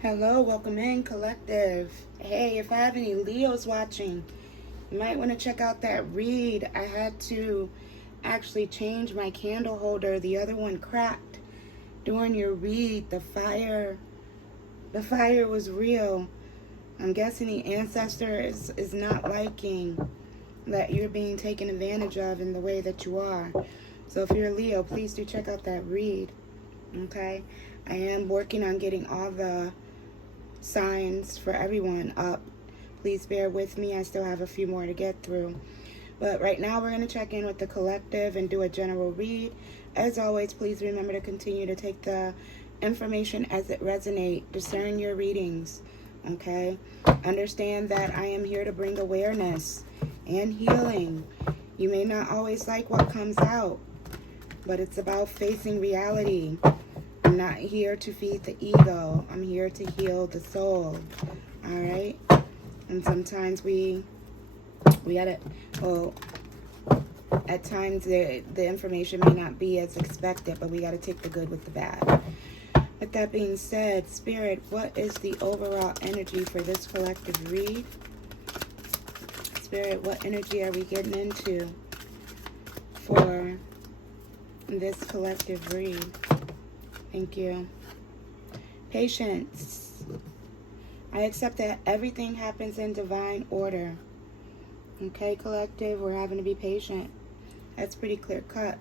Hello, welcome in, collective. Hey, if I have any Leos watching, you might want to check out that read. I had to actually change my candle holder. The other one cracked during your read. The fire was real. I'm guessing the ancestor is not liking that you're being taken advantage of in the way that you are. So if you're a Leo, please do check out that read. Okay? I am working on getting all the signs for everyone up. Please bear with me. I still have a few more to get through. But right now we're going to check in with the collective and do a general read. As always, please remember to continue to take the information as it resonates. Discern your readings. Okay? Understand that I am here to bring awareness and healing. You may not always like what comes out, but it's about facing reality. I'm not here to feed the ego. I'm here to heal the soul. All right? And sometimes we gotta, well, at times the information may not be as expected, but we gotta take the good with the bad. With that being said, Spirit, what is the overall energy for this collective read? Spirit, what energy are we getting into for this collective read? Thank you. Patience. I accept that everything happens in divine order. Okay, collective, we're having to be patient. That's pretty clear cut.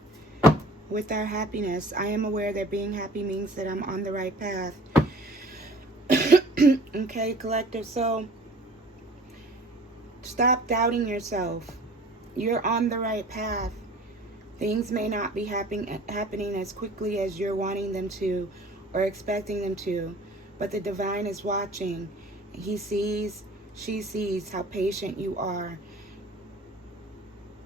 With our happiness, I am aware that being happy means that I'm on the right path. Okay, collective, so stop doubting yourself. You're on the right path. Things may not be happening as quickly as you're wanting them to or expecting them to, but the divine is watching. He sees, she sees how patient you are.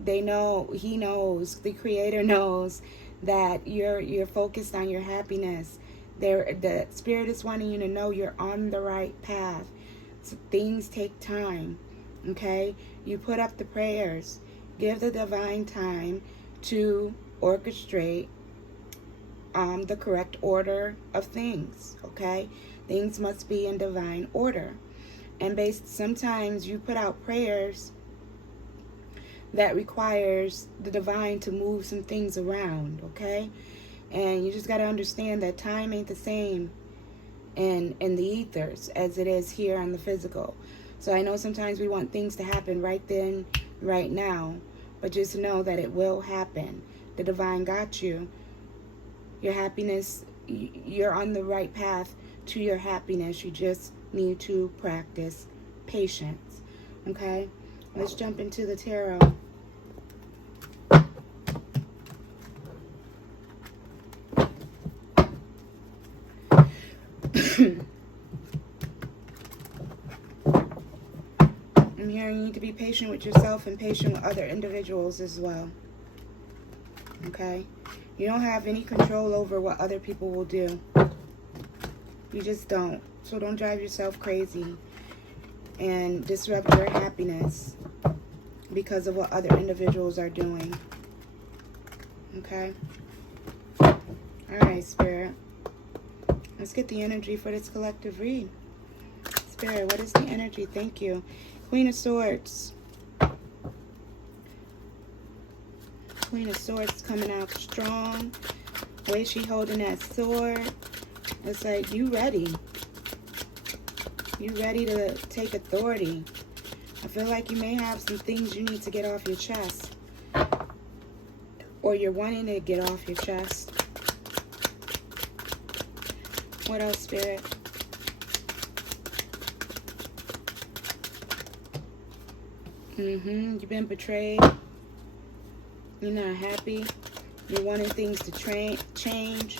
They know, he knows, the Creator knows that you're focused on your happiness. The Spirit is wanting you to know you're on the right path. So things take time, okay? You put up the prayers. Give the divine time to orchestrate the correct order of things, okay? Things must be in divine order. And sometimes you put out prayers that requires the divine to move some things around, okay? And you just got to understand that time ain't the same in the ethers as it is here on the physical. So I know sometimes we want things to happen right then, right now. But just know that it will happen. The divine got you. Your happiness, you're on the right path to your happiness. You just need to practice patience. Okay? Let's jump into the tarot. I'm hearing you need to be patient with yourself and patient with other individuals as well. Okay? You don't have any control over what other people will do. You just don't. So don't drive yourself crazy and disrupt your happiness because of what other individuals are doing. Okay? Alright, Spirit. Let's get the energy for this collective read. Spirit, what is the energy? Thank you. Queen of Swords. Queen of Swords coming out strong. The way she holding that sword. It's like you ready. You ready to take authority. I feel like you may have some things you need to get off your chest. Or you're wanting to get off your chest. What else, Spirit? You've been betrayed. You're not happy. You're wanting things to change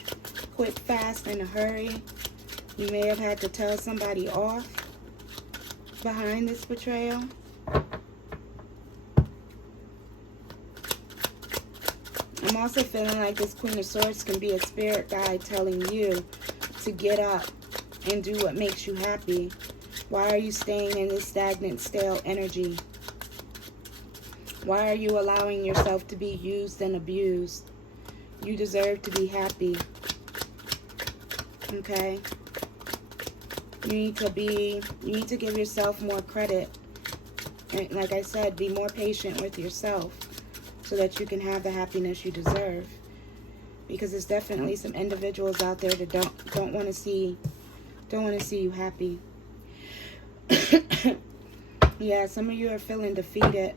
quick, fast, in a hurry. You may have had to tell somebody off behind this betrayal. I'm also feeling like this Queen of Swords can be a spirit guide telling you to get up and do what makes you happy. Why are you staying in this stagnant, stale energy? Why are you allowing yourself to be used and abused? You deserve to be happy. Okay? You need to give yourself more credit. And like I said, be more patient with yourself so that you can have the happiness you deserve. Because there's definitely some individuals out there that don't want to see you happy. Yeah, some of you are feeling defeated.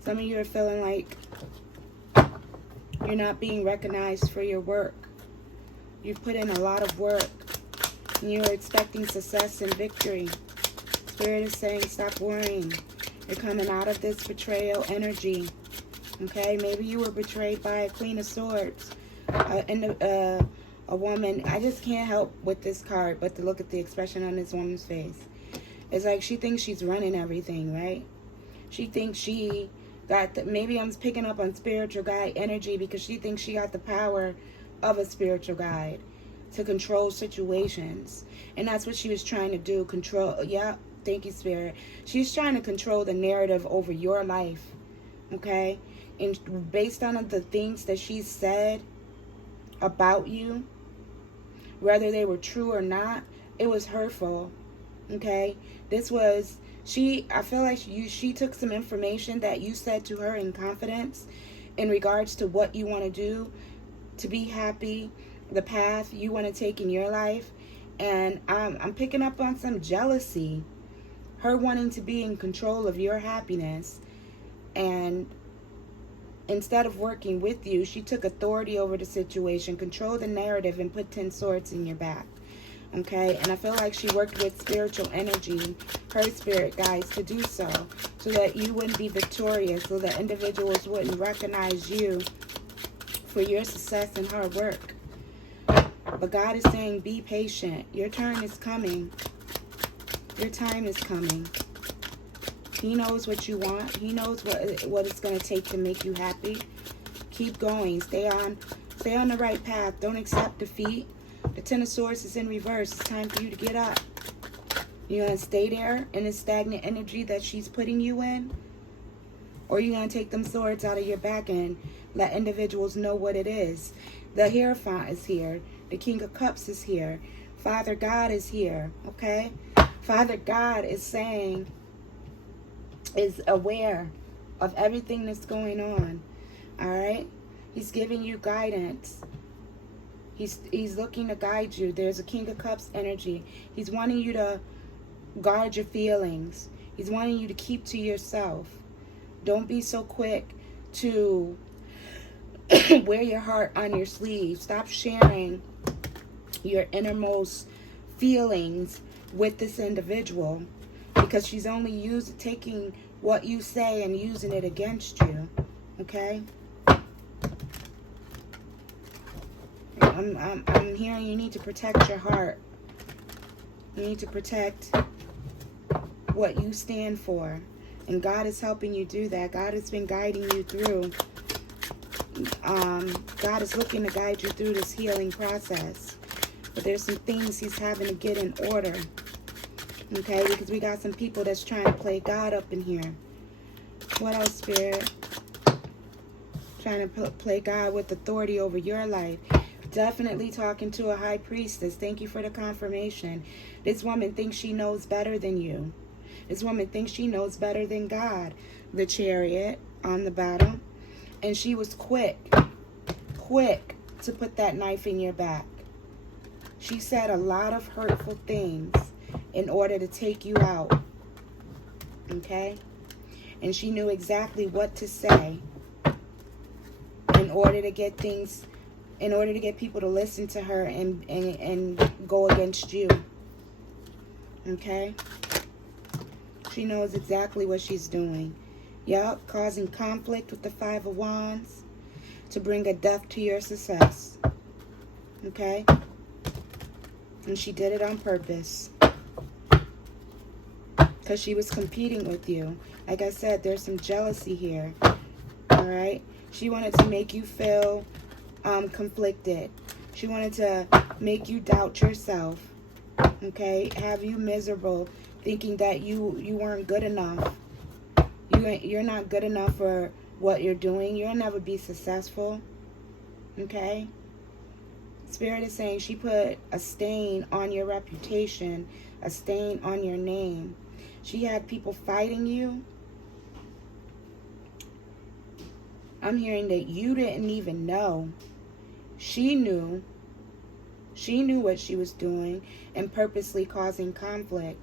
Some of you are feeling like you're not being recognized for your work. You've put in a lot of work. And you're expecting success and victory. Spirit is saying, stop worrying. You're coming out of this betrayal energy. Okay? Maybe you were betrayed by a Queen of Swords. A woman. I just can't help with this card but to look at the expression on this woman's face. It's like she thinks she's running everything, right? She thinks she got the... Maybe I'm picking up on spiritual guide energy because she thinks she got the power of a spiritual guide to control situations. And that's what she was trying to do. Control. Yeah, thank you, Spirit. She's trying to control the narrative over your life. Okay? And based on the things that she said about you, whether they were true or not, it was hurtful. Okay? This was... I feel like she took some information that you said to her in confidence in regards to what you want to do to be happy, the path you want to take in your life. And I'm picking up on some jealousy. Her wanting to be in control of your happiness. And instead of working with you, she took authority over the situation, controlled the narrative, and put 10 swords in your back. Okay, and I feel like she worked with spiritual energy, her spirit guides, to do so that you wouldn't be victorious, so that individuals wouldn't recognize you for your success and hard work. But God is saying, be patient. Your turn is coming. Your time is coming. He knows what you want. He knows what it's going to take to make you happy. Keep going. Stay on the right path. Don't accept defeat. The Ten of Swords is in reverse. It's time for you to get up. You're going to stay there in the stagnant energy that she's putting you in? Or you're going to take them swords out of your back and let individuals know what it is. The Hierophant is here. The King of Cups is here. Father God is here. Okay? Father God is saying, is aware of everything that's going on. Alright? He's giving you guidance. He's looking to guide you. There's a King of Cups energy. He's wanting you to guard your feelings. He's wanting you to keep to yourself. Don't be so quick to wear your heart on your sleeve. Stop sharing your innermost feelings with this individual, because she's only taking what you say and using it against you. Okay? I'm hearing you need to protect your heart. You need to protect what you stand for. And God is helping you do that. God has been guiding you through. God is looking to guide you through this healing process. But there's some things he's having to get in order. Okay? Because we got some people that's trying to play God up in here. What else, Spirit? Trying to play God with authority over your life. Definitely talking to a high priestess. Thank you for the confirmation. This woman thinks she knows better than you. This woman thinks she knows better than God. The Chariot on the bottom. And she was quick to put that knife in your back. She said a lot of hurtful things in order to take you out. Okay? And she knew exactly what to say in order to get people to listen to her and go against you. Okay? She knows exactly what she's doing. Yup, causing conflict with the Five of Wands to bring a death to your success. Okay? And she did it on purpose. Because she was competing with you. Like I said, there's some jealousy here. Alright? She wanted to make you feel conflicted. She wanted to make you doubt yourself. Okay? Have you miserable, thinking that you weren't good enough. You're not good enough for what you're doing. You'll never be successful. Okay? Spirit is saying she put a stain on your reputation, a stain on your name. She had people fighting you. I'm hearing that you didn't even know. She knew. She knew what she was doing and purposely causing conflict.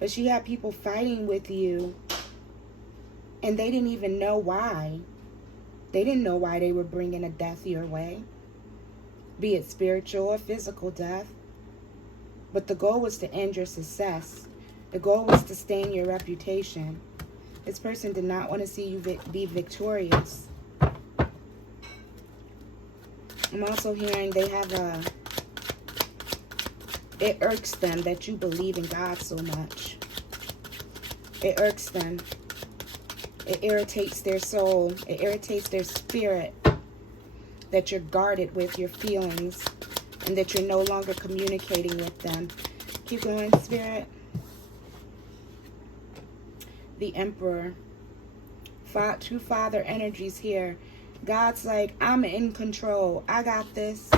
But she had people fighting with you, and they didn't even know why. They didn't know why they were bringing a death your way, be it spiritual or physical death. But the goal was to end your success. The goal was to stain your reputation. This person did not want to see you be victorious. I'm also hearing they have it irks them that you believe in God so much. It irks them. It irritates their soul. It irritates their spirit that you're guarded with your feelings and that you're no longer communicating with them. Keep going, Spirit. The Emperor. Two father energies here. God's like, I'm in control. I got this.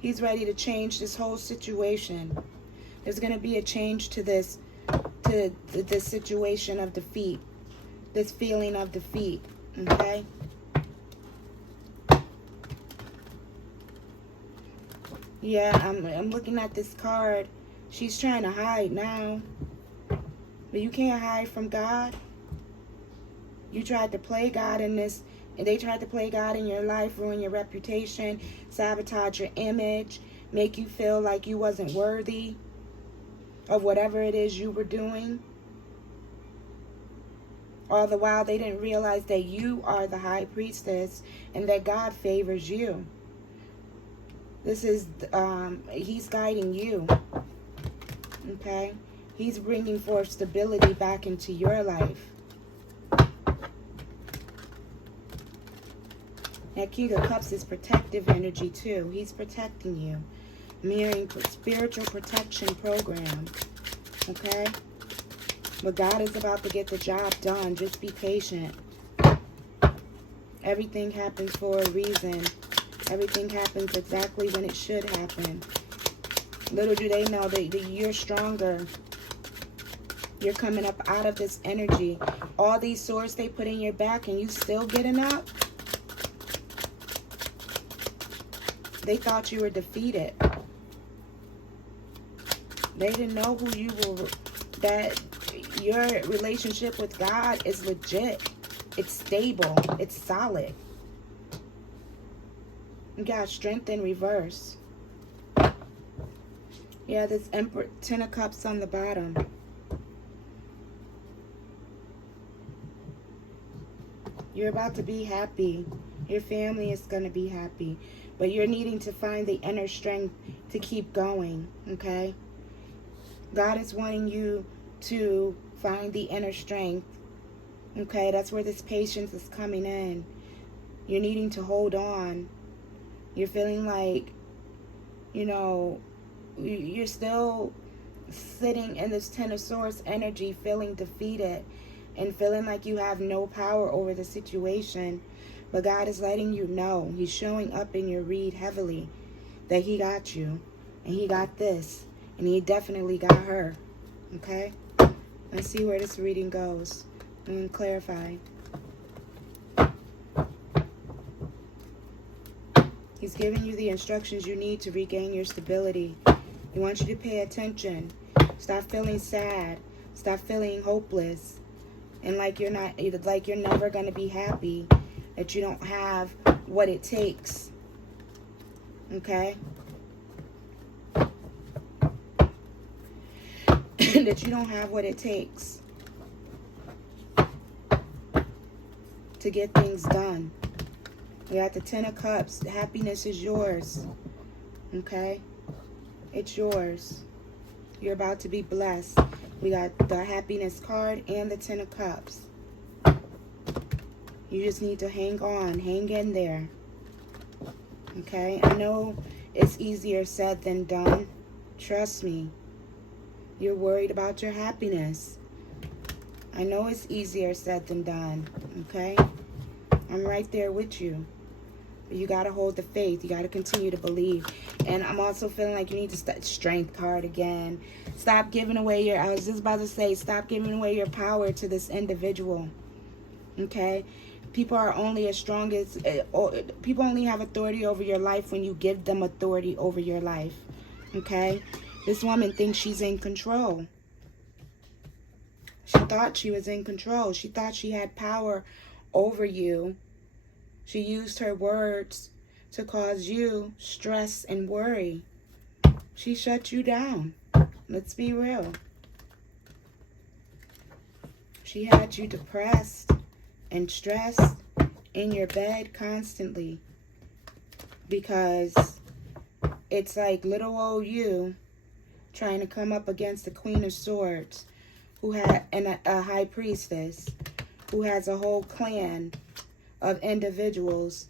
He's ready to change this whole situation. There's going to be a change to this situation of defeat. This feeling of defeat. Okay? Yeah, I'm looking at this card. She's trying to hide now. But you can't hide from God. You tried to play God in this, and they tried to play God in your life, ruin your reputation, sabotage your image, make you feel like you wasn't worthy of whatever it is you were doing. All the while they didn't realize that you are the high priestess and that God favors you. This is, he's guiding you. Okay? He's bringing forth stability back into your life. That King of Cups is protective energy too. He's protecting you. Mirroring spiritual protection program. Okay? But God is about to get the job done. Just be patient. Everything happens for a reason. Everything happens exactly when it should happen. Little do they know that you're stronger. You're coming up out of this energy. All these swords they put in your back and you still getting up. They thought you were defeated. They didn't know who you were, that your relationship with God is legit. It's stable. It's solid. You got strength in reverse. Yeah, this Emperor, 10 of Cups on the bottom. You're about to be happy. Your family is going to be happy. But you're needing to find the inner strength to keep going, okay? God is wanting you to find the inner strength, okay? That's where this patience is coming in. You're needing to hold on. You're feeling like, you know, you're still sitting in this 10 of Swords energy, feeling defeated and feeling like you have no power over the situation. But God is letting you know, he's showing up in your read heavily, that he got you, and he got this, and he definitely got her, okay? Let's see where this reading goes and clarify. He's giving you the instructions you need to regain your stability. He wants you to pay attention. Stop feeling sad. Stop feeling hopeless. And like you're never going to be happy. That you don't have what it takes. Okay? That you don't have what it takes to get things done. We got the 10 of Cups. Happiness is yours. Okay? It's yours. You're about to be blessed. We got the happiness card and the 10 of Cups. You just need to hang on. Hang in there. Okay? I know it's easier said than done. Trust me. You're worried about your happiness. I know it's easier said than done. Okay? I'm right there with you. You got to hold the faith. You got to continue to believe. And I'm also feeling like you need to strength card again. Stop giving away your, I was just about to say, stop giving away your power to this individual. Okay? People are only as strong as, people only have authority over your life when you give them authority over your life. Okay? This woman thinks she's in control. She thought she was in control. She thought she had power over you. She used her words to cause you stress and worry. She shut you down. Let's be real. She had you depressed and stressed in your bed constantly, because it's like little old you trying to come up against the Queen of Swords, who had a high priestess, who has a whole clan of individuals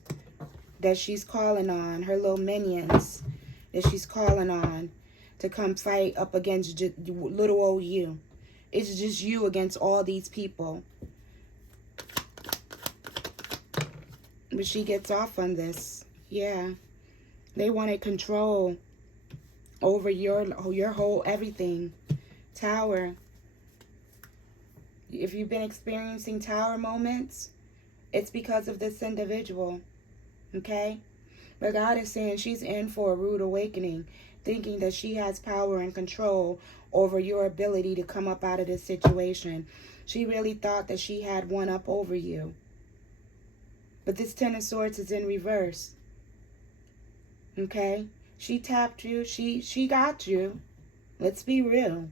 that she's calling on, her little minions that she's calling on to come fight up against little old you. It's just you against all these people. But she gets off on this. Yeah. They wanted control over your whole everything. Tower. If you've been experiencing tower moments, it's because of this individual. Okay? But God is saying she's in for a rude awakening, thinking that she has power and control over your ability to come up out of this situation. She really thought that she had one up over you. But this Ten of Swords is in reverse. Okay? She tapped you. She got you. Let's be real.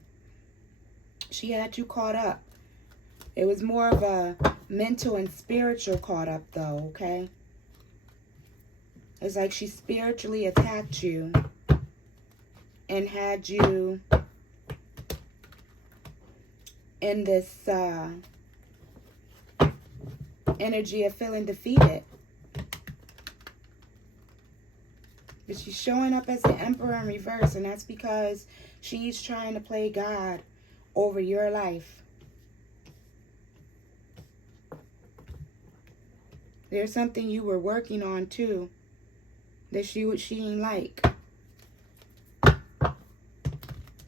She had you caught up. It was more of a mental and spiritual caught up though, okay? It's like she spiritually attacked you and had you in this energy of feeling defeated. But she's showing up as the Emperor in reverse, and that's because she's trying to play God over your life. There's something you were working on too that she ain't like.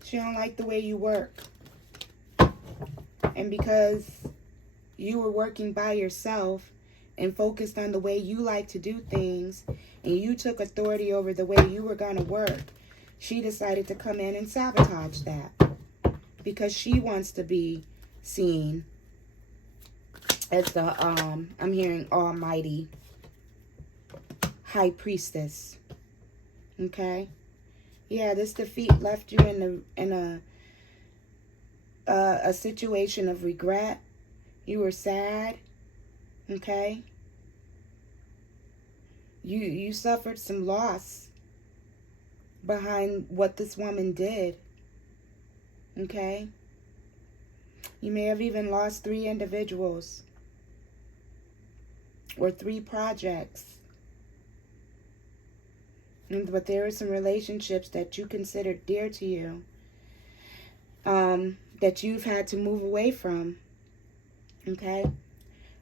She don't like the way you work. And because you were working by yourself and focused on the way you like to do things, and you took authority over the way you were going to work, she decided to come in and sabotage that. Because she wants to be seen as the, I'm hearing almighty high priestess. Okay? Yeah, this defeat left you in a situation of regret. You were sad. Okay? You suffered some loss behind what this woman did. Okay? You may have even lost 3 individuals or 3 projects. But there are some relationships that you considered dear to you that you've had to move away from. Okay?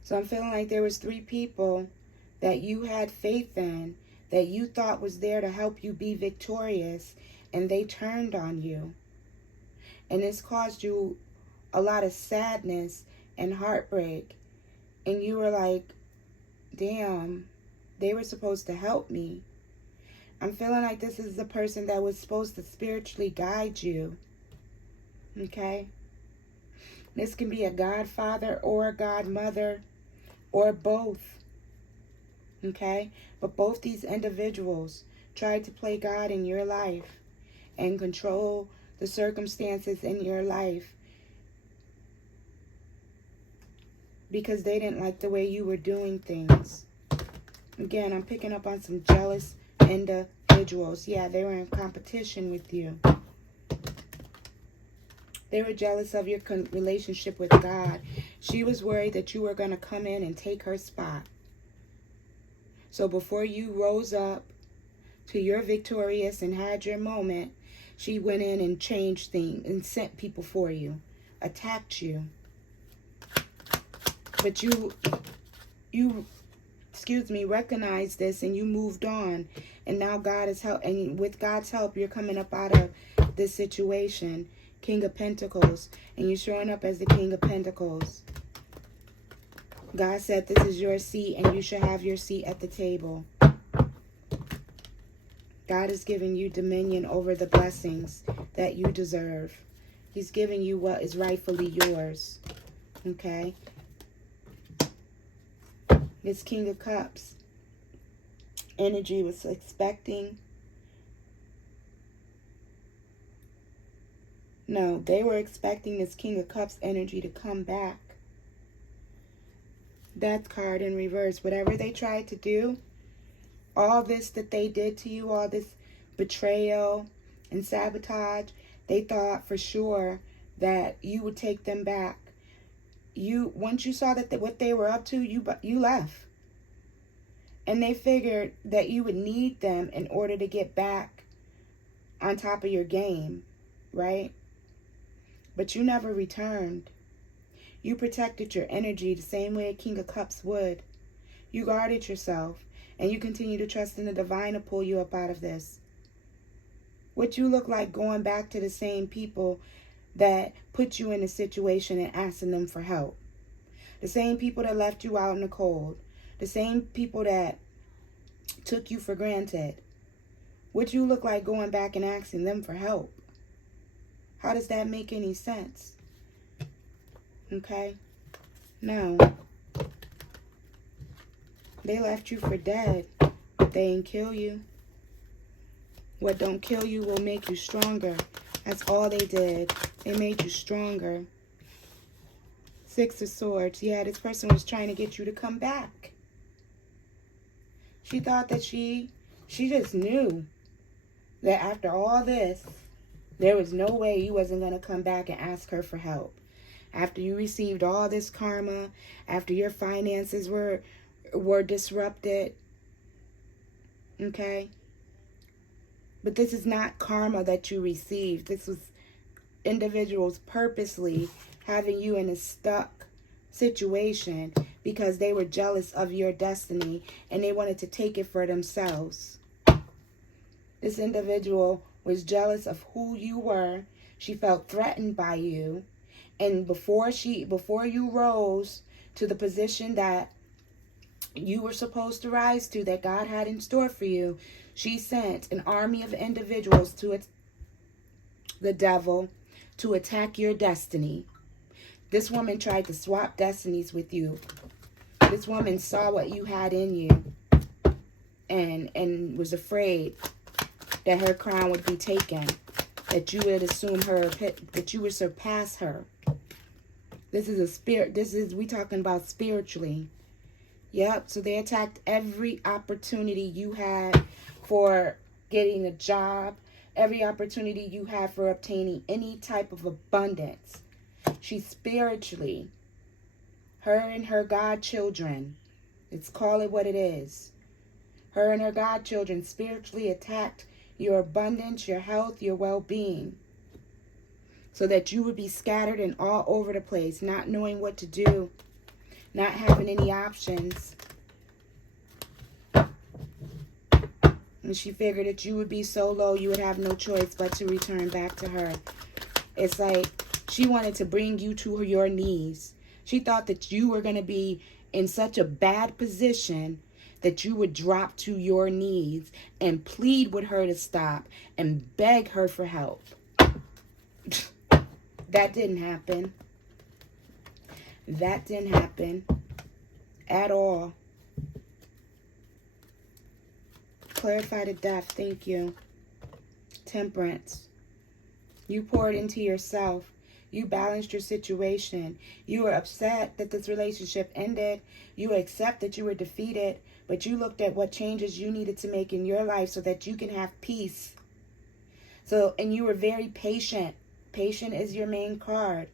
So I'm feeling like there was 3 people that you had faith in, that you thought was there to help you be victorious, and they turned on you. And this caused you a lot of sadness and heartbreak. And you were like, damn, they were supposed to help me. I'm feeling like this is the person that was supposed to spiritually guide you. Okay? This can be a godfather or a godmother or both. Okay? But both these individuals tried to play God in your life and control the circumstances in your life because they didn't like the way you were doing things. Again, I'm picking up on some jealous individuals. Yeah, they were in competition with you. They were jealous of your relationship with God. She was worried that you were going to come in and take her spot. So before you rose up to your victorious and had your moment, she went in and changed things and sent people for you, attacked you. But you recognized this and you moved on. And now God is help, and with God's help, you're coming up out of this situation. King of Pentacles. And you're showing up as the King of Pentacles. God said this is your seat and you should have your seat at the table. God is giving you dominion over the blessings that you deserve. He's giving you what is rightfully yours. Okay? This King of Cups energy was expecting. No, they were expecting this King of Cups energy to come back. Death card in reverse. Whatever they tried to do, all this that they did to you, all this betrayal and sabotage, they thought for sure that you would take them back. Once you saw that what they were up to, you left. And they figured that you would need them in order to get back on top of your game, right? But you never returned. You protected your energy the same way a King of Cups would. You guarded yourself, and you continue to trust in the divine to pull you up out of this. What you look like going back to the same people that put you in a situation and asking them for help. The same people that left you out in the cold. The same people that took you for granted. What you look like going back and asking them for help. How does that make any sense? Okay? No. They left you for dead, but they ain't kill you. What don't kill you will make you stronger. That's all they did. They made you stronger. Six of Swords. Yeah, this person was trying to get you to come back. She thought that she just knew that after all this, there was no way you wasn't going to come back and ask her for help. After you received all this karma, after your finances were disrupted. Okay? But this is not karma that you received. This was individuals purposely having you in a stuck situation because they were jealous of your destiny and they wanted to take it for themselves. This individual was jealous of who you were. She felt threatened by you. And before you rose to the position that you were supposed to rise to, that God had in store for you, she sent an army of individuals to the devil to attack your destiny. This woman tried to swap destinies with you. This woman saw what you had in you and was afraid that her crown would be taken, that you would assume her, that you would surpass her. This is a spirit. We talking about spiritually. Yep. So they attacked every opportunity you had for getting a job, every opportunity you had for obtaining any type of abundance. She spiritually, her and her godchildren, let's call it what it is. Her and her godchildren spiritually attacked your abundance, your health, your well-being, so that you would be scattered and all over the place, not knowing what to do, not having any options. And she figured that you would be so low, you would have no choice but to return back to her. It's like she wanted to bring you to your knees. She thought that you were going to be in such a bad position that you would drop to your knees and plead with her to stop and beg her for help. That didn't happen. That didn't happen at all. Clarify the depth. Thank you. Temperance. You poured into yourself. You balanced your situation. You were upset that this relationship ended. You accept that you were defeated, but you looked at what changes you needed to make in your life so that you can have peace. And you were very patient. Patient is your main card.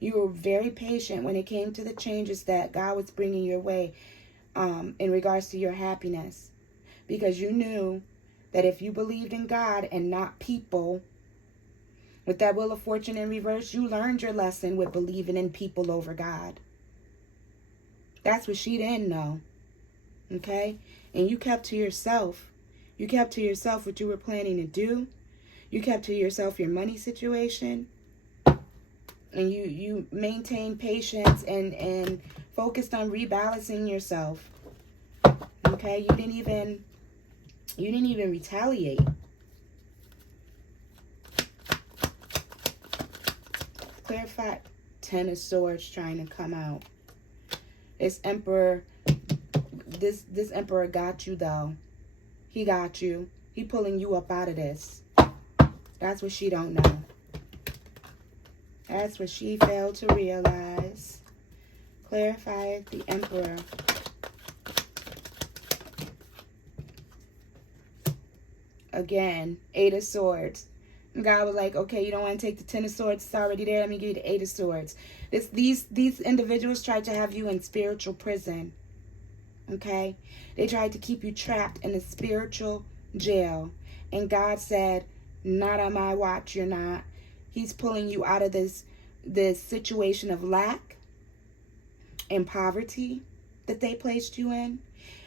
You were very patient when it came to the changes that God was bringing your way in regards to your happiness. Because you knew that if you believed in God and not people, with that Wheel of Fortune in reverse, you learned your lesson with believing in people over God. That's what she didn't know. Okay? And you kept to yourself. You kept to yourself what you were planning to do. You kept to yourself your money situation. And you maintained patience and focused on rebalancing yourself. Okay? You didn't even retaliate. Clarify. 10 of Swords trying to come out. This Emperor, this Emperor got you though. He got you. He pulling you up out of this. That's what she don't know. That's what she failed to realize. Clarify the Emperor. Again, 8 of Swords. And God was like, okay, you don't want to take the 10 of Swords. It's already there. Let me give you the 8 of Swords. These individuals tried to have you in spiritual prison. Okay? They tried to keep you trapped in a spiritual jail. And God said, not on my watch, you're not. He's pulling you out of this situation of lack and poverty that they placed you in.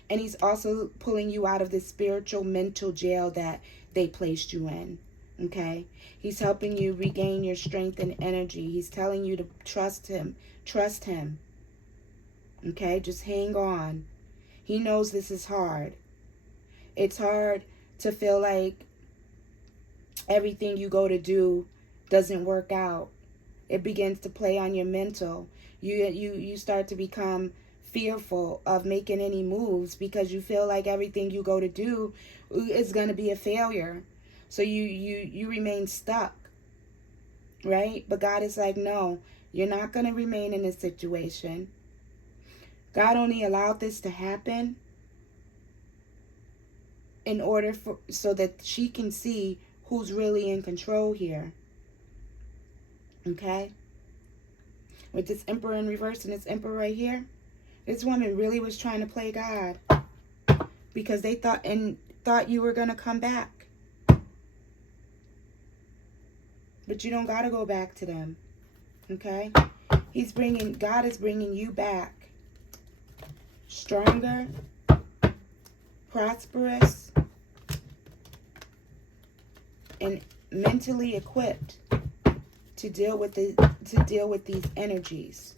And he's also pulling you out of the spiritual mental jail that they placed you in. Okay? He's helping you regain your strength and energy. He's telling you to trust him. Trust him. Okay? Just hang on. He knows this is hard. It's hard to feel like everything you go to do doesn't work out. It begins to play on your mental. You start to become fearful of making any moves because you feel like everything you go to do is going to be a failure. So you remain stuck, right? But God is like, no, you're not going to remain in this situation. God only allowed this to happen in order so that she can see who's really in control here. Okay? With this Emperor in reverse and this Emperor right here, this woman really was trying to play God because they thought you were going to come back. But you don't got to go back to them. Okay? God is bringing you back stronger, prosperous, and mentally equipped to deal with these energies.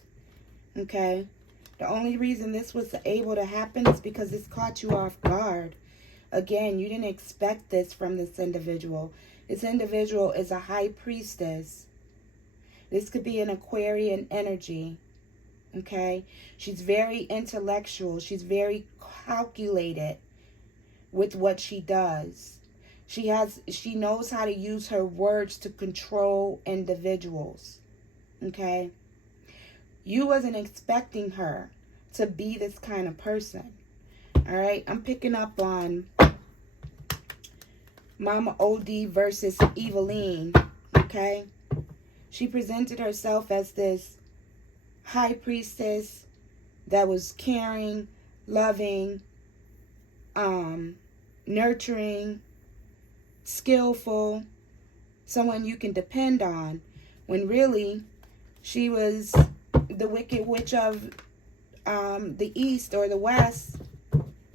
Okay? The only reason this was able to happen is because this caught you off guard. Again, you didn't expect this from this individual. This individual is a high priestess. This could be an Aquarian energy. Okay? She's very intellectual. She's very calculated with what she does. She knows how to use her words to control individuals. Okay? You wasn't expecting her to be this kind of person. All right? I'm picking up on Mama OD versus Eveline. Okay? She presented herself as this high priestess that was caring, loving, nurturing, skillful, someone you can depend on, when really she was the wicked witch of the East or the West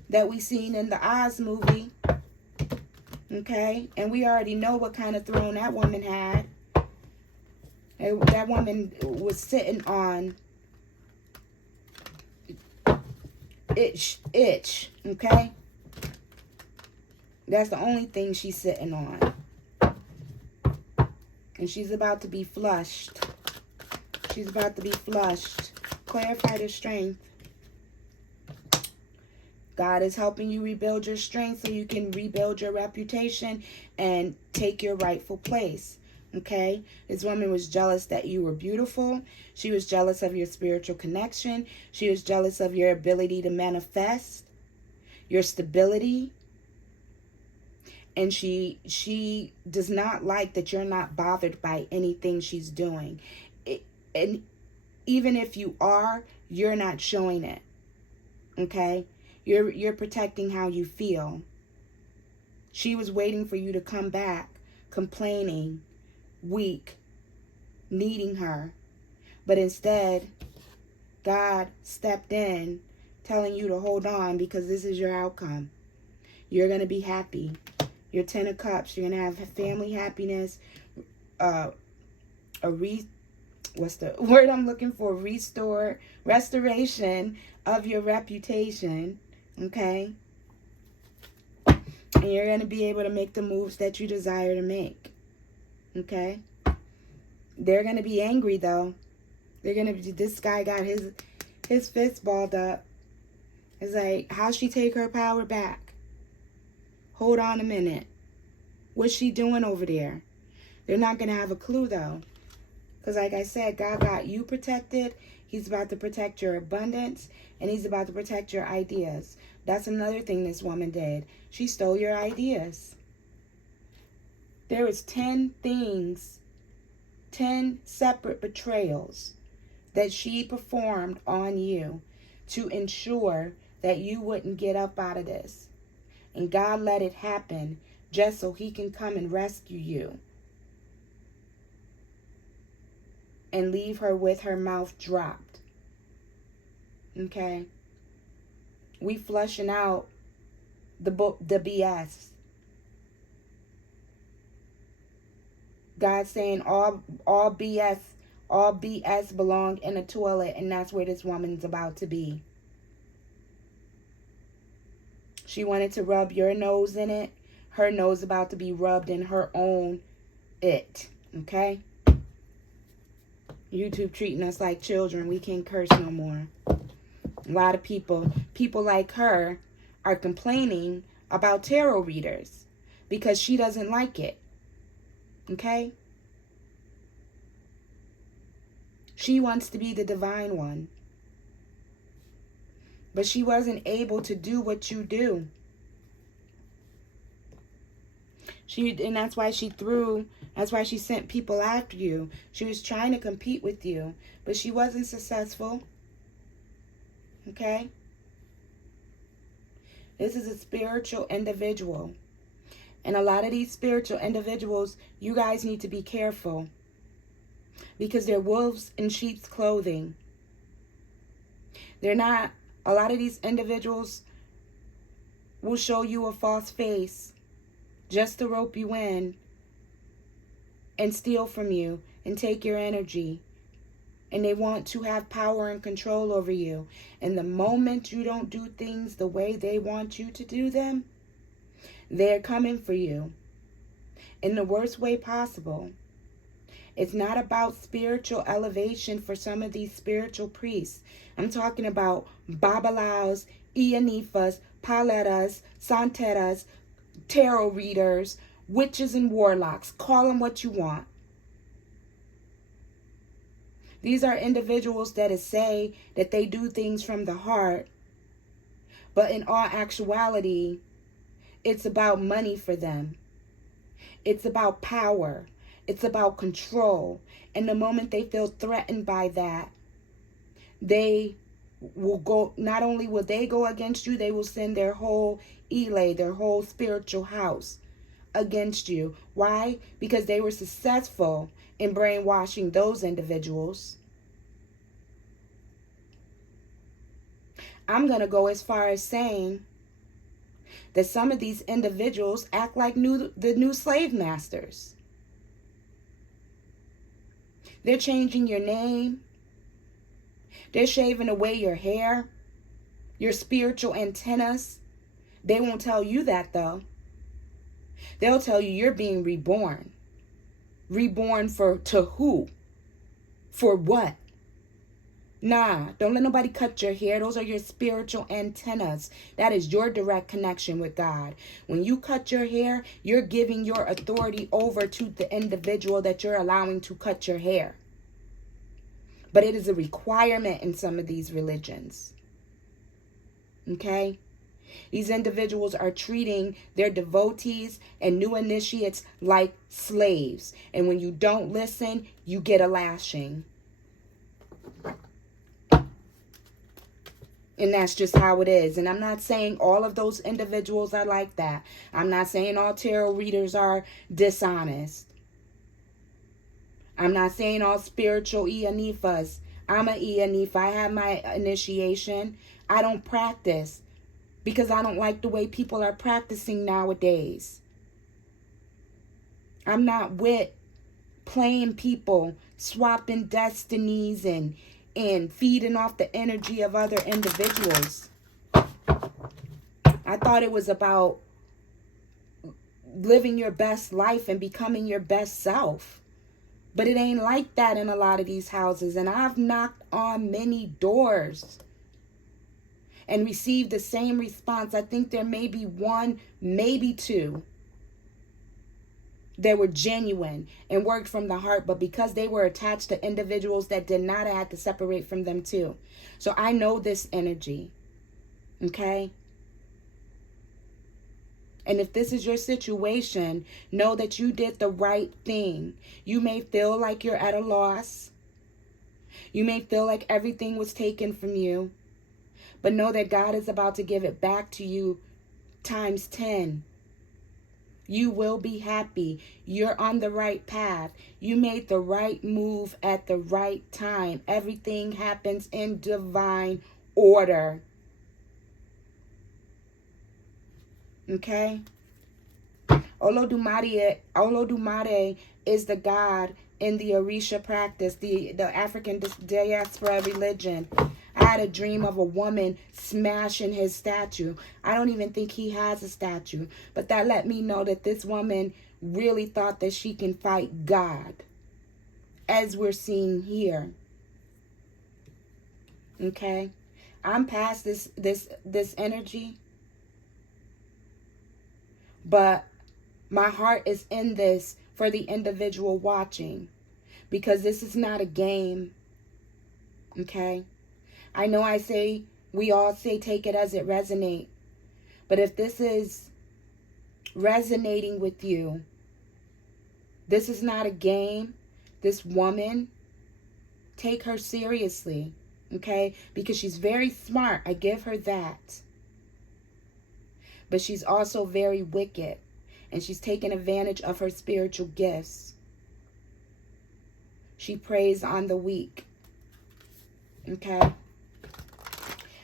that we seen in the Oz movie. Okay? And we already know what kind of throne that woman had. That woman was sitting on itch, okay? That's the only thing she's sitting on. And she's about to be flushed. She's about to be flushed. Clarify the strength. God is helping you rebuild your strength so you can rebuild your reputation and take your rightful place. Okay? This woman was jealous that you were beautiful. She was jealous of your spiritual connection. She was jealous of your ability to manifest, your stability. And she does not like that you're not bothered by anything she's doing. And even if you are, you're not showing it. Okay? You're protecting how you feel. She was waiting for you to come back, complaining, weak, needing her. But instead, God stepped in telling you to hold on because this is your outcome. You're going to be happy. Your 10 of Cups. You're going to have family happiness. What's the word I'm looking for? Restoration of your reputation. Okay? And you're going to be able to make the moves that you desire to make. Okay? They're going to be angry, though. They're going to be, this guy got his fist balled up. It's like, how'd she take her power back? Hold on a minute. What's she doing over there? They're not going to have a clue, though. Because like I said, God got you protected. He's about to protect your abundance. And he's about to protect your ideas. That's another thing this woman did. She stole your ideas. There was 10 things, 10 separate betrayals that she performed on you to ensure that you wouldn't get up out of this. And God let it happen just so he can come and rescue you. And leave her with her mouth dropped. Okay? We flushing out the BS. God's saying all BS belong in a toilet, and that's where this woman's about to be. She wanted to rub your nose in it. Her nose about to be rubbed in her own it. Okay? YouTube treating us like children. We can't curse no more. A lot of people like her are complaining about tarot readers because she doesn't like it. Okay? She wants to be the divine one. But she wasn't able to do what you do. And that's why that's why she sent people after you. She was trying to compete with you, but she wasn't successful. Okay? This is a spiritual individual. And a lot of these spiritual individuals, you guys need to be careful. Because they're wolves in sheep's clothing. They're not, a lot of these individuals will show you a false face just to rope you in and steal from you and take your energy. And they want to have power and control over you. And the moment you don't do things the way they want you to do them, they're coming for you in the worst way possible. It's not about spiritual elevation for some of these spiritual priests. I'm talking about Babalaos, Ianifas, Paletas, Santeras, tarot readers, witches and warlocks. Call them what you want. These are individuals that say that they do things from the heart. But in all actuality, it's about money for them. It's about power. It's about control. And the moment they feel threatened by that, they will go, not only will they go against you, they will send their whole Elay, their whole spiritual house against you. Why? Because they were successful in brainwashing those individuals. I'm going to go as far as saying that some of these individuals act like the new slave masters. They're changing your name. They're shaving away your hair, your spiritual antennas. They won't tell you that, though. They'll tell you you're being reborn. Reborn to who? For what? Nah, don't let nobody cut your hair. Those are your spiritual antennas. That is your direct connection with God. When you cut your hair, you're giving your authority over to the individual that you're allowing to cut your hair. But it is a requirement in some of these religions. Okay? These individuals are treating their devotees and new initiates like slaves. And when you don't listen, you get a lashing. And that's just how it is. And I'm not saying all of those individuals are like that. I'm not saying all tarot readers are dishonest. I'm not saying all spiritual Ianifas. I'm an Ianifa. I have my initiation. I don't practice because I don't like the way people are practicing nowadays. I'm not with playing people, swapping destinies and feeding off the energy of other individuals. I thought it was about living your best life and becoming your best self. But it ain't like that in a lot of these houses. And I've knocked on many doors and received the same response. I think there may be one, maybe two that were genuine and worked from the heart, but because they were attached to individuals that did not, I had to separate from them too. So I know this energy, okay? And if this is your situation, know that you did the right thing. You may feel like you're at a loss. You may feel like everything was taken from you, but know that God is about to give it back to you times 10. You will be happy. You're on the right path. You made the right move at the right time. Everything happens in divine order. Okay? Olodumare is the God in the Orisha practice, the African diaspora religion. I had a dream of a woman smashing his statue. I don't even think he has a statue. But that let me know that this woman really thought that she can fight God. As we're seeing here. Okay? I'm past this energy. But my heart is in this for the individual watching. Because this is not a game. Okay? I know we all say take it as it resonates. But if this is resonating with you, this is not a game. This woman, take her seriously, okay? Because she's very smart. I give her that. But she's also very wicked. And she's taking advantage of her spiritual gifts. She preys on the weak. Okay?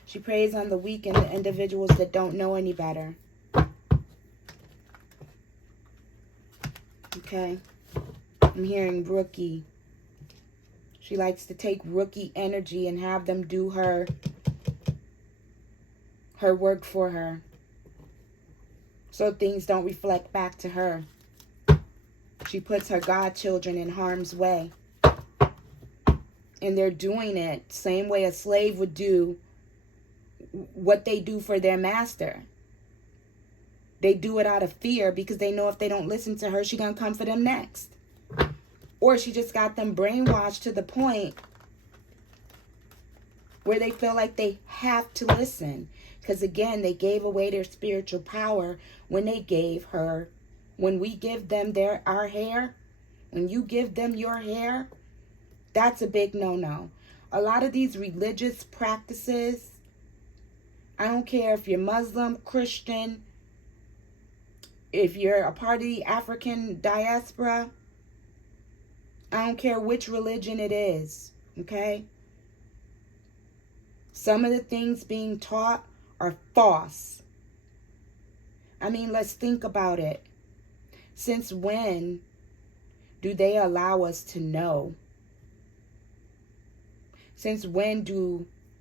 She preys on the weak and the individuals that don't know any better. Okay? I'm hearing rookie. She likes to take rookie energy and have them do her work for her. So things don't reflect back to her. She puts her godchildren in harm's way. And they're doing it same way a slave would do what they do for their master. They do it out of fear because they know if they don't listen to her, she's going to come for them next. Or she just got them brainwashed to the point where they feel like they have to listen. Because again, they gave away their spiritual power when we give them our hair, when you give them your hair, that's a big no-no. A lot of these religious practices, I don't care if you're Muslim, Christian, if you're a part of the African diaspora, I don't care which religion it is, okay? Some of the things being taught are false. I mean, let's think about it. Since when do they allow us to know? Since when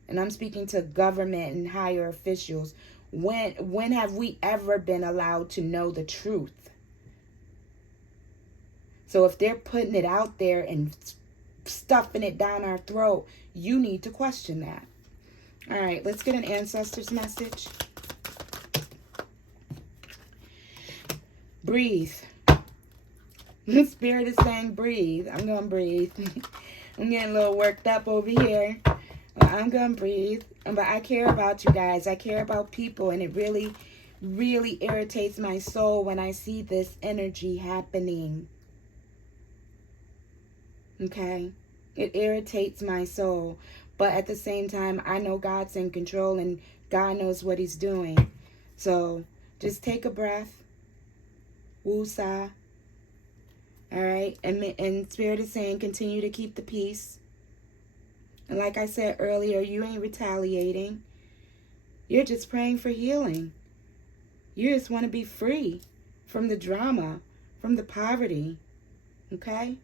and I'm speaking to government and higher officials, when have we ever been allowed to know the truth? So if they're putting it out there and stuffing it down our throat, you need to question that. All right, let's get an ancestor's message. Breathe. The spirit is saying breathe. I'm going to breathe. I'm getting a little worked up over here. I'm going to breathe. But I care about you guys. I care about people. And it really, really irritates my soul when I see this energy happening. Okay? It irritates my soul. But at the same time, I know God's in control and God knows what he's doing. So just take a breath. Woosah. All right? And Spirit is saying continue to keep the peace. And like I said earlier, you ain't retaliating. You're just praying for healing. You just want to be free from the drama, from the poverty. Okay?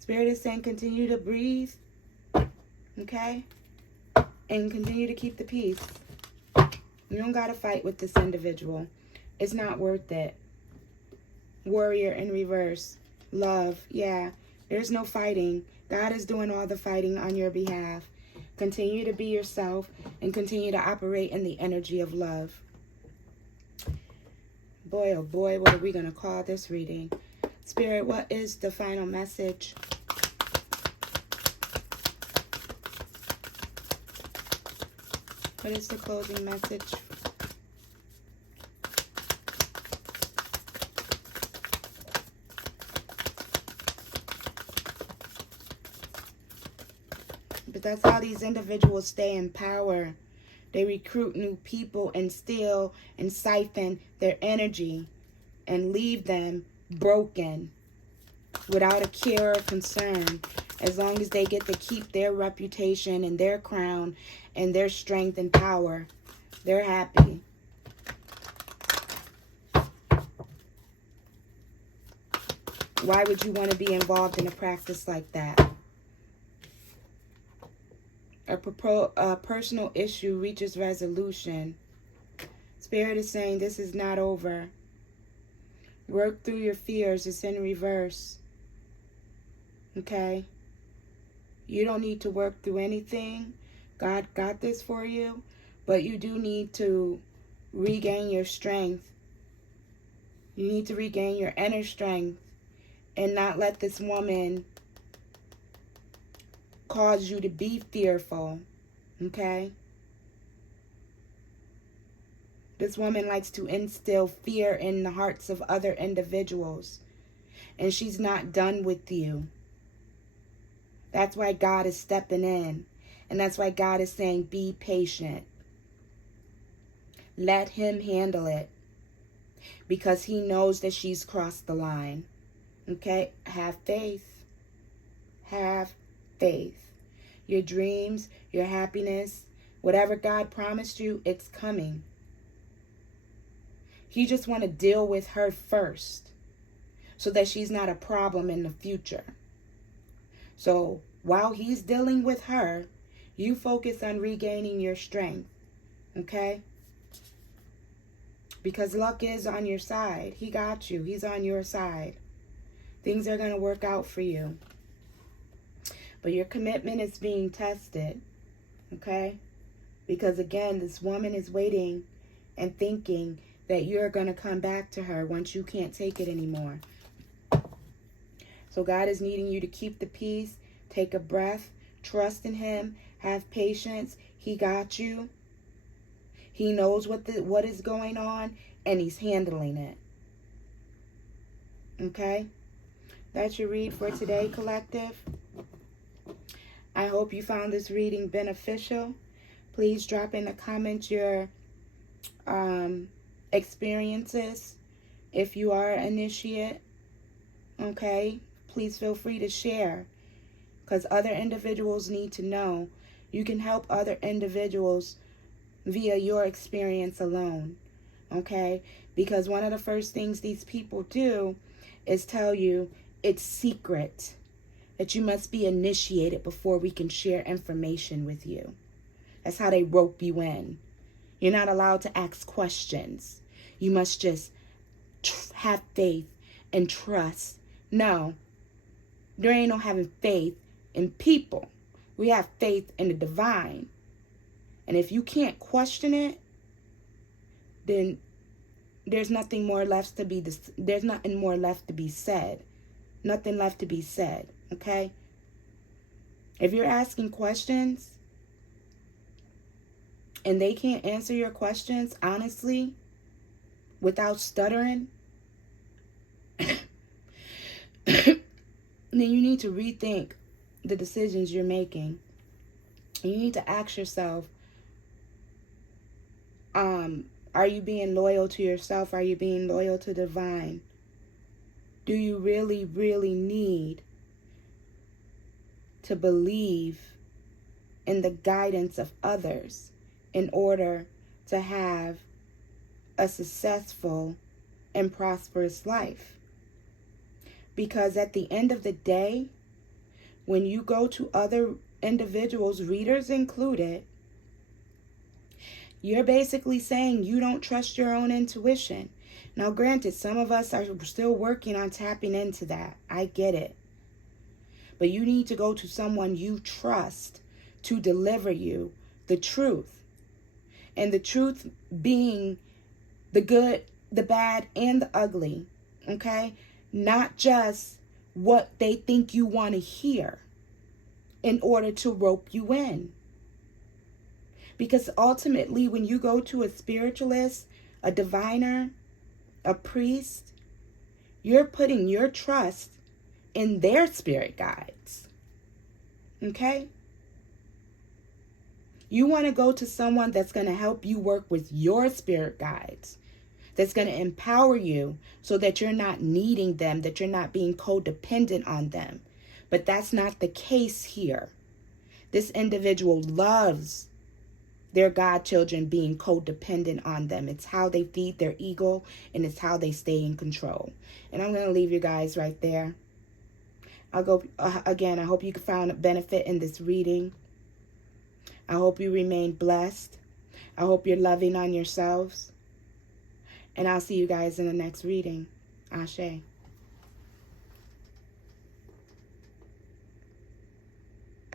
Spirit is saying continue to breathe. Okay? And continue to keep the peace. You don't got to fight with this individual. It's not worth it. Warrior in reverse. Love. Yeah. There's no fighting. God is doing all the fighting on your behalf. Continue to be yourself and continue to operate in the energy of love. Boy, oh boy, what are we going to call this reading? Spirit, what is the final message? What is the closing message? But that's how these individuals stay in power. They recruit new people and steal and siphon their energy and leave them broken without a care or concern. As long as they get to keep their reputation and their crown and their strength and power, they're happy. Why would you want to be involved in a practice like that? A personal issue reaches resolution. Spirit is saying this is not over. Work through your fears. It's in reverse. Okay? You don't need to work through anything. God got this for you. But you do need to regain your strength. You need to regain your inner strength and not let this woman cause you to be fearful. Okay? This woman likes to instill fear in the hearts of other individuals. And she's not done with you. That's why God is stepping in. And that's why God is saying, be patient. Let him handle it. Because he knows that she's crossed the line. Okay? Have faith. Have faith. Your dreams, your happiness, whatever God promised you, it's coming. He just want to deal with her first so that she's not a problem in the future. So while he's dealing with her, you focus on regaining your strength. Okay? Because luck is on your side. He got you. He's on your side. Things are going to work out for you. But your commitment is being tested. Okay? Because again, this woman is waiting and thinking that you're going to come back to her once you can't take it anymore. So God is needing you to keep the peace, take a breath, trust in him, have patience. He got you. He knows what is going on, and he's handling it. Okay? That's your read for today, collective. I hope you found this reading beneficial. Please drop in the comments your experiences if you are an initiate. Okay? Please feel free to share because other individuals need to know. You can help other individuals via your experience alone. Okay? Because one of the first things these people do is tell you it's secret. That you must be initiated before we can share information with you. That's how they rope you in. You're not allowed to ask questions. You must just have faith and trust. No, there ain't no having faith in people. We have faith in the divine. And if you can't question it, then there's nothing more left to be. There's nothing more left to be said. Nothing left to be said. Okay? If you're asking questions and they can't answer your questions honestly without stuttering, then you need to rethink the decisions you're making. You need to ask yourself, are you being loyal to yourself? Are you being loyal to the divine? Do you really, really need to believe in the guidance of others in order to have a successful and prosperous life. Because at the end of the day, when you go to other individuals, readers included, you're basically saying you don't trust your own intuition. Now, granted, some of us are still working on tapping into that. I get it. But you need to go to someone you trust to deliver you the truth. And the truth being the good, the bad, and the ugly. Okay? Not just what they think you want to hear in order to rope you in. Because ultimately, when you go to a spiritualist, a diviner, a priest, you're putting your trust in their spirit guides. Okay? You want to go to someone that's going to help you work with your spirit guides, that's going to empower you so that you're not needing them, that you're not being codependent on them. But that's not the case here. This individual loves their godchildren being codependent on them. It's how they feed their ego, and it's how they stay in control. And I'm going to leave you guys right there. I'll go again. I hope you found a benefit in this reading. I hope you remain blessed. I hope you're loving on yourselves. And I'll see you guys in the next reading. Ashe.